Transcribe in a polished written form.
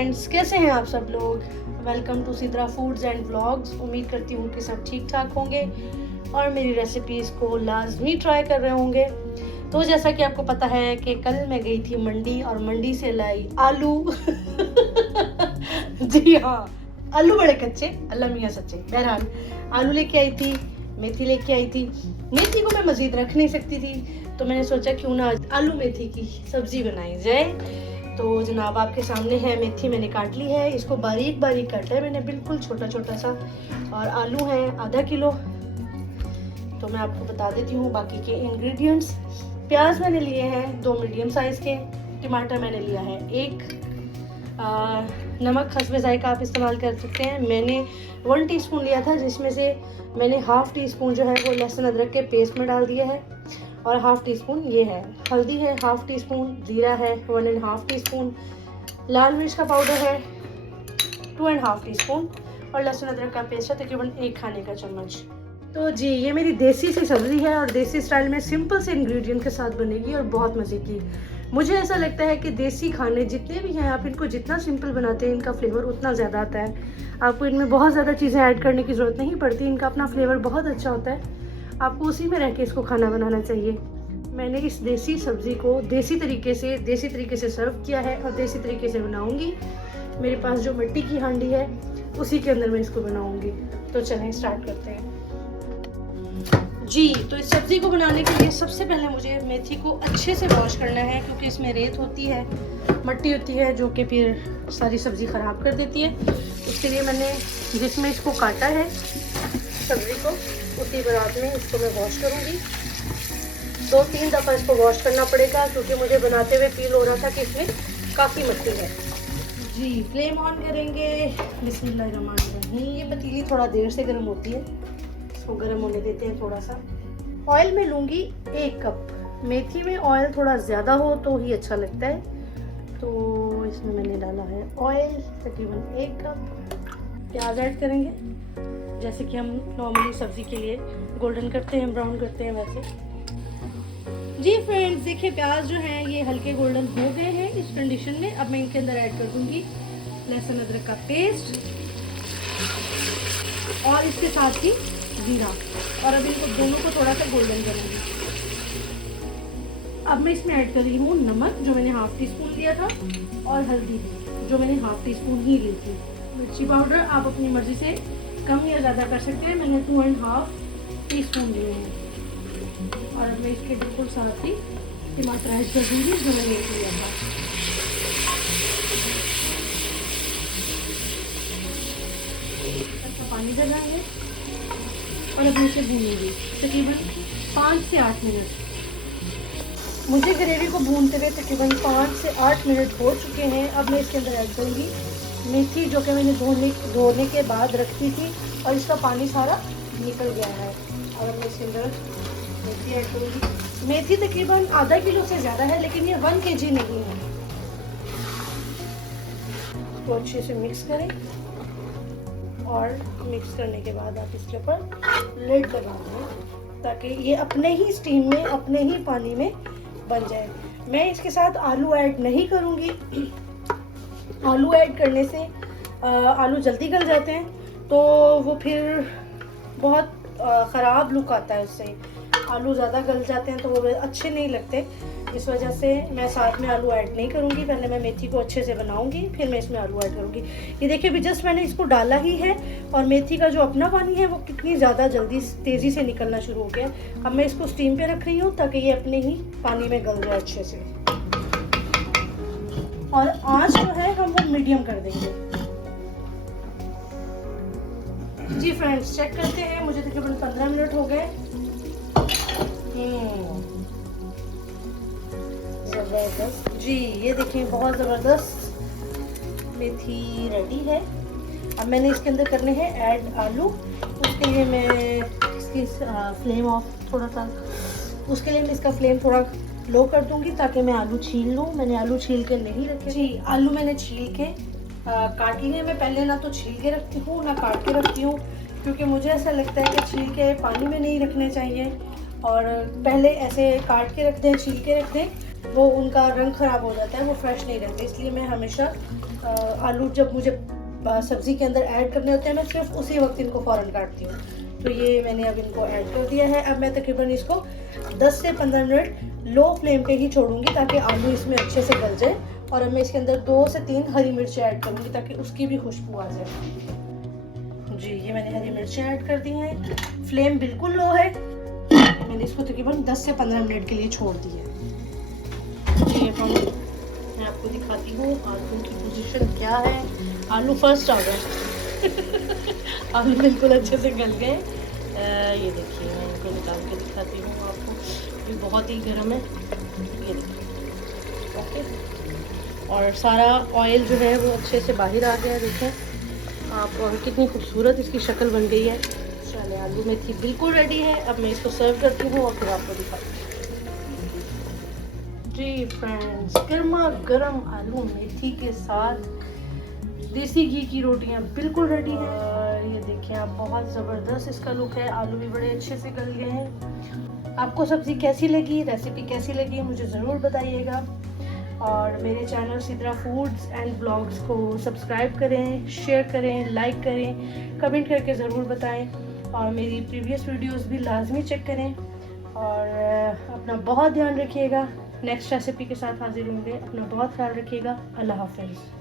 Friends, कैसे हैं आप सब लोग। Welcome to Sidra foods and vlogs. उम्मीद करती हूँ कि सब ठीक ठाक होंगे और मेरी रेसिपीज़ को लाजमी ट्राई कर रहे होंगे। तो जैसा कि आपको पता है कि कल मैं गई थी मंडी और मंडी से लाई आलू जी हाँ, आलू बड़े कच्चे, अल्लाह मियाँ सच्चे। बहरहाल आलू लेके आई थी, मेथी लेके आई थी। मेथी को मैं मज़ीद रख नहीं सकती थी, तो मैंने सोचा क्यों ना आलू मेथी की सब्ज़ी बनाई जाए। तो जनाब आपके सामने है, मेथी मैंने काट ली है, इसको बारीक बारीक काटा है मैंने, बिल्कुल छोटा छोटा सा। और आलू है आधा किलो। तो मैं आपको बता देती हूँ बाकी के इंग्रेडिएंट्स। प्याज मैंने लिए हैं 2 मीडियम साइज़ के। टमाटर मैंने लिया है 1। नमक हस्बे जायका आप इस्तेमाल कर सकते हैं। मैंने 1 टीस्पून लिया था, जिसमें से मैंने हाफ़ टी स्पून जो है वो लहसुन अदरक के पेस्ट में डाल दिया है, और हाफ़ टी स्पून ये है। हल्दी है हाफ़ टी स्पून, ज़ीरा है 1.5 टी स्पून, लाल मिर्च का पाउडर है 2.5 टी स्पून, और लहसुन अदरक का पेस्ट है तकरीबन 1 खाने का चम्मच। तो जी ये मेरी देसी सी सब्ज़ी है और देसी स्टाइल में सिंपल से इंग्रेडिएंट के साथ बनेगी और बहुत मज़े की। मुझे ऐसा लगता है कि देसी खाने जितने भी हैं, आप इनको जितना सिंपल बनाते हैं इनका फ्लेवर उतना ज़्यादा आता है। आपको इनमें बहुत ज़्यादा चीज़ें ऐड करने की ज़रूरत नहीं पड़ती, इनका अपना फ्लेवर बहुत अच्छा होता है। आपको उसी में रह के इसको खाना बनाना चाहिए। मैंने इस देसी सब्ज़ी को देसी तरीके से सर्व किया है और देसी तरीके से बनाऊंगी। मेरे पास जो मिट्टी की हांडी है उसी के अंदर मैं इसको बनाऊंगी। तो चलें स्टार्ट करते हैं जी। तो इस सब्ज़ी को बनाने के लिए सबसे पहले मुझे मेथी को अच्छे से वॉश करना है, क्योंकि इसमें रेत होती है, मिट्टी होती है, जो कि फिर सारी सब्ज़ी ख़राब कर देती है। उसके लिए मैंने जिसमें इसको काटा है सब्ज़ी को, उसी बरात में इसको मैं वॉश करूँगी। 2-3 दफ़ा इसको वॉश करना पड़ेगा, क्योंकि मुझे बनाते हुए फील हो रहा था कि इसमें काफ़ी मिट्टी है जी। फ्लेम ऑन करेंगे, बिस्मिल्लाहिर्रहमानिर्रहीम। ये पतीली थोड़ा देर से गर्म होती है, इसको गर्म होने देते हैं थोड़ा सा। ऑयल में लूँगी 1 कप। मेथी में ऑयल थोड़ा ज़्यादा हो तो ही अच्छा लगता है, तो इसमें मैंने डाला है ऑयल तकरीबन 1 कप। प्याज ऐड करेंगे, जैसे कि हम नॉर्मली सब्ज़ी के लिए गोल्डन करते हैं, ब्राउन करते हैं, वैसे। जी फ्रेंड्स, देखिए प्याज जो है ये हल्के गोल्डन हो गए हैं। इस कंडीशन में अब मैं इनके अंदर ऐड कर दूंगी लहसुन अदरक का पेस्ट और इसके साथ ही जीरा, और अब इनको दोनों को थोड़ा सा गोल्डन करूँगी। अब मैं इसमें ऐड कर रही हूँ नमक, जो मैंने हाफ़ टी स्पून लिया था, और हल्दी जो मैंने हाफ़ टी स्पून ही ली थी। मिर्ची पाउडर आप अपनी मर्ज़ी से कम या ज़्यादा कर सकते हैं, मैंने 2.5 टी स्पून लिए हैं। और अब मैं इसके बिल्कुल साथ ही टमाटर ऐड कर दूँगी, जो मैंने एक लिया था। अच्छा पानी डालेंगे और अब इसे भूनेंगे तकरीबन 5 से 8 मिनट। मुझे ग्रेवी को भूनते हुए तकरीबन 5 से 8 मिनट हो चुके हैं। अब मैं इसके अंदर ऐड करूँगी मेथी, जो कि मैंने धोने के बाद रखी थी और इसका पानी सारा निकल गया है। और मैं इसके अंदर मेथी ऐड करूँगी। मेथी तकरीबन आधा किलो से ज़्यादा है, लेकिन ये 1 kg नहीं है। तो अच्छे से मिक्स करें, और मिक्स करने के बाद आप इसके ऊपर लिड लगा दें, ताकि ये अपने ही स्टीम में, अपने ही पानी में बन जाए। मैं इसके साथ आलू ऐड नहीं करूँगी। आलू ऐड करने से आलू जल्दी गल जाते हैं, तो वो फिर बहुत ख़राब लुक आता है उससे। आलू ज़्यादा गल जाते हैं तो वो अच्छे नहीं लगते, इस वजह से मैं साथ में आलू ऐड नहीं करूँगी। पहले मैं मेथी को अच्छे से बनाऊँगी, फिर मैं इसमें आलू ऐड करूँगी। ये देखिए भी जस्ट मैंने इसको डाला ही है, और मेथी का जो अपना पानी है वो कितनी ज़्यादा जल्दी तेज़ी से निकलना शुरू हो गया। अब मैं इसको स्टीम पे रख रही हूँ, ताकि ये अपने ही पानी में गल जाए अच्छे से। और आँच जो है हम वो मीडियम कर देंगे जी। फ्रेंड्स चेक करते हैं, मुझे तकरीबन 15 मिनट हो गए। ज़बरदस्त जी, ये देखिए बहुत ज़बरदस्त मेथी रेडी है। अब मैंने इसके अंदर करने हैं ऐड आलू। उसके लिए मैं इसकी फ्लेम ऑफ थोड़ा सा, उसके लिए मैं इसका फ्लेम थोड़ा लो कर दूंगी, ताकि मैं आलू छील लूँ। मैंने आलू छील के नहीं रखे जी। आलू मैंने छील के काट लिए। मैं पहले ना तो छील के रखती हूँ ना काट के रखती हूँ, क्योंकि मुझे ऐसा लगता है कि छील के पानी में नहीं रखने चाहिए, और पहले ऐसे काट के रख दें, छील के रख दें, वो उनका रंग ख़राब हो जाता है, वो फ्रेश नहीं रहते। इसलिए मैं हमेशा आलू जब मुझे सब्ज़ी के अंदर ऐड करने होते हैं, मैं सिर्फ उसी वक्त इनको फ़ौरन काटती हूँ। तो ये मैंने अब इनको ऐड कर दिया है। अब मैं तकरीबन इसको 10 से 15 मिनट लो फ्लेम पे ही छोड़ूंगी ताकि आलू इसमें अच्छे से गल जाए। और अब मैं इसके अंदर 2 से 3 हरी मिर्ची ऐड करूँगी ताकि उसकी भी खुशबू आ जाए। जी, ये मैंने हरी मिर्ची ऐड कर दी हैं। फ्लेम बिल्कुल लो है। मैंने इसको तकरीबन 10 से 15 मिनट के लिए छोड़ दिया है। ये मैं आपको दिखाती हूँ आलू की पोजीशन क्या है। आलू फर्स्ट आ गए। आलू बिल्कुल अच्छे से गल गए। ये देखिए, मैं इनको निकाल के दिखाती हूँ आपको। ये बहुत ही गर्म है, ये देखिए। ओके, और सारा ऑयल जो है वो अच्छे से बाहर आ गया है। देखें आप, और कितनी खूबसूरत इसकी शक्ल बन गई है। चले, आलू मेथी बिल्कुल रेडी है। अब मैं इसको सर्व करती हूँ और फिर आपको दिखाती हूँ। जी फ्रेंड्स, गर्मा गर्म आलू मेथी के साथ देसी घी की रोटियां बिल्कुल रेडी हैं। ये देखिए आप, बहुत ज़बरदस्त इसका लुक है। आलू भी बड़े अच्छे से गल गए हैं। आपको सब्ज़ी कैसी लगी, रेसिपी कैसी लगी, मुझे ज़रूर बताइएगा। और मेरे channel Sidra foods and blogs को सब्सक्राइब करें, शेयर करें, लाइक करें, कमेंट करके ज़रूर बताएं। और मेरी प्रीवियस वीडियोस भी लाजमी चेक करें। और अपना बहुत ध्यान रखिएगा। नेक्स्ट रेसिपी के साथ हाजिर होंगे। अपना बहुत ख्याल रखिएगा। अल्लाह हाफ़िज़।